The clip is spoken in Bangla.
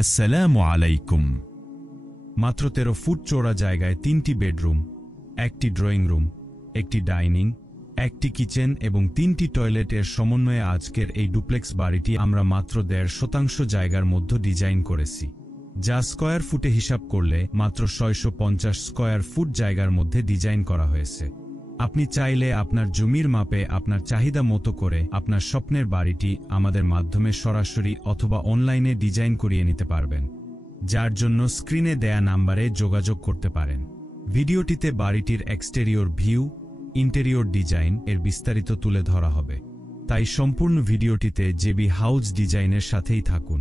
আসসালামু আলাইকুম। মাত্র 13 ফুট চওড়া জায়গায় 3টি বেডরুম, একটি ড্রয়িং রুম, একটি ডাইনিং, একটি কিচেন এবং 3টি টয়লেটের সমন্বয়ে আজকের এই ডুপ্লেক্স বাড়িটি আমরা মাত্র 1.5% জায়গার মধ্যে ডিজাইন করেছি, যা স্কয়ার ফুটে হিসাব করলে মাত্র 650 স্কয়ার ফুট জায়গার মধ্যে ডিজাইন করা হয়েছে। আপনি চাইলে আপনার জমির মাপে আপনার চাহিদা মতো করে আপনার স্বপ্নের বাড়িটি আমাদের মাধ্যমে সরাসরি অথবা অনলাইনে ডিজাইন করিয়ে নিতে পারবেন, যার জন্য স্ক্রিনে দেয়া নাম্বারে যোগাযোগ করতে পারেন। ভিডিওটিতে বাড়িটির এক্সটেরিয়র ভিউ, ইন্টেরিয়র ডিজাইন এর বিস্তারিত তুলে ধরা হবে, তাই সম্পূর্ণ ভিডিওটিতে জেবি হাউস ডিজাইনের সাথেই থাকুন।